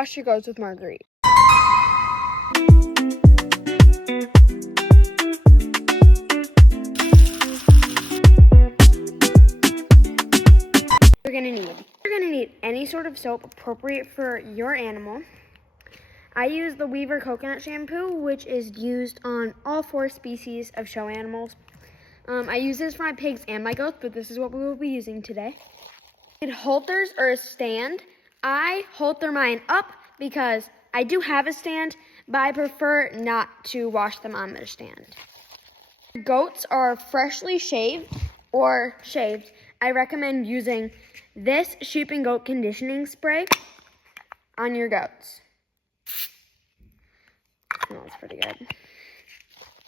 wash your goats with Marguerite. You're gonna need any sort of soap appropriate for your animal. I use the Weaver coconut shampoo, which is used on all 4 species of show animals. I use this for my pigs and my goats, but this is what we will be using today. Halters or a stand. I halter mine up because I do have a stand, but I prefer not to wash them on their stand. Goats are freshly shaved or shaved. I recommend using this sheep and goat conditioning spray on your goats. Smells pretty good.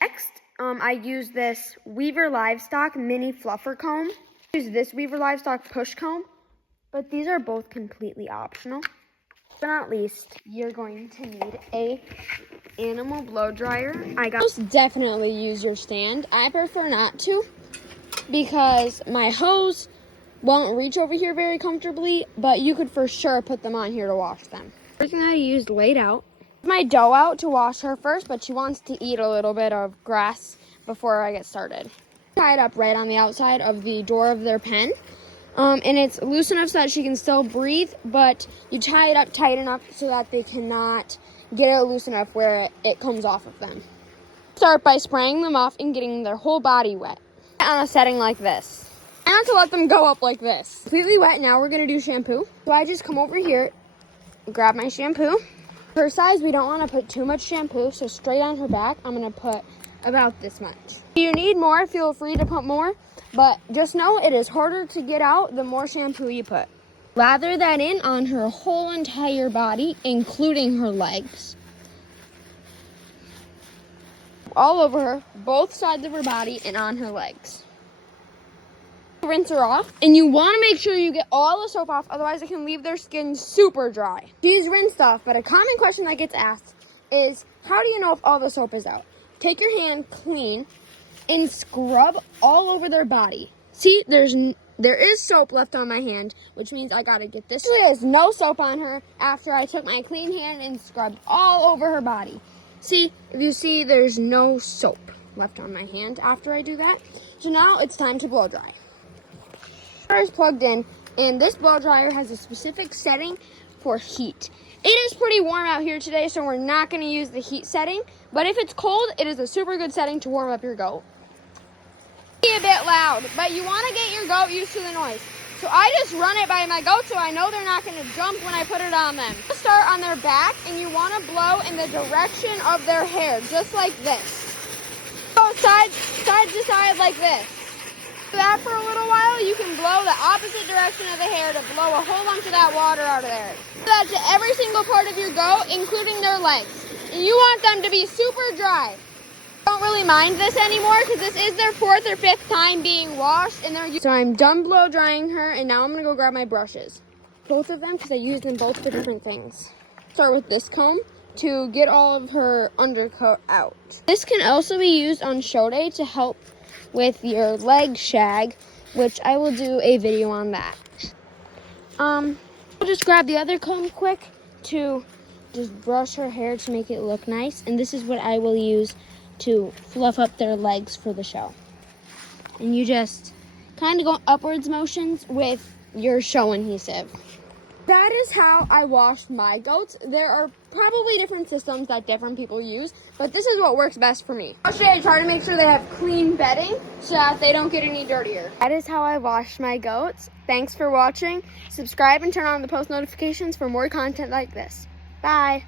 Next, I use this Weaver Livestock Mini Fluffer Comb. I use this Weaver Livestock Push Comb, but these are both completely optional. But not least, you're going to need a animal blow dryer. Most definitely use your stand. I prefer not to because my hose won't reach over here very comfortably, but you could for sure put them on here to wash them. Everything I used laid out. My doe out to wash her first, but she wants to eat a little bit of grass before I get started. Tie it up right on the outside of the door of their pen. And it's loose enough so that she can still breathe, but you tie it up tight enough so that they cannot get it loose enough where it comes off of them. Start by spraying them off and getting their whole body wet on a setting like this. And not to let them go up like this. Completely wet. Now we're going to do shampoo. So I just come over here, grab my shampoo. For her size, we don't want to put too much shampoo, so straight on her back, I'm going to put about this much. If you need more, feel free to put more, but just know it is harder to get out the more shampoo you put. Lather that in on her whole entire body, including her legs. All over her, both sides of her body, and on her legs. Rinse her off, and you want to make sure you get all the soap off, otherwise it can leave their skin super dry. She's rinsed off, but a common question that gets asked is, how do you know if all the soap is out? Take your hand clean and scrub all over their body. See, there is soap left on my hand, which means I gotta get this. There is no soap on her after I took my clean hand and scrubbed all over her body. See, if you see, there's no soap left on my hand after I do that. So now it's time to blow dry. Is plugged in, and this blow dryer has a specific setting for heat. It is pretty warm out here today, so we're not going to use the heat setting, but if it's cold, it is a super good setting to warm up your goat. Be a bit loud, but you want to get your goat used to the noise. So I just run it by my goat so I know they're not going to jump when I put it on them. Start on their back, and you want to blow in the direction of their hair, just like this. Go side to side like this. That for a little while, you can blow the opposite direction of the hair to blow a whole bunch of that water out of there. Do that to every single part of your goat, including their legs. And you want them to be super dry. Don't really mind this anymore because this is their 4th or 5th time being washed. So I'm done blow drying her, and now I'm going to go grab my brushes. Both of them because I use them both for different things. Start with this comb to get all of her undercoat out. This can also be used on show day to help with your leg shag, which I will do a video on that. I'll just grab the other comb quick to just brush her hair to make it look nice, and this is what I will use to fluff up their legs for the show. And you just kind of go upwards motions with your show adhesive. That is how I wash my goats. There are probably different systems that different people use, but this is what works best for me. I try to make sure they have clean bedding so that they don't get any dirtier. That is how I wash my goats. Thanks for watching. Subscribe and turn on the post notifications for more content like this. Bye.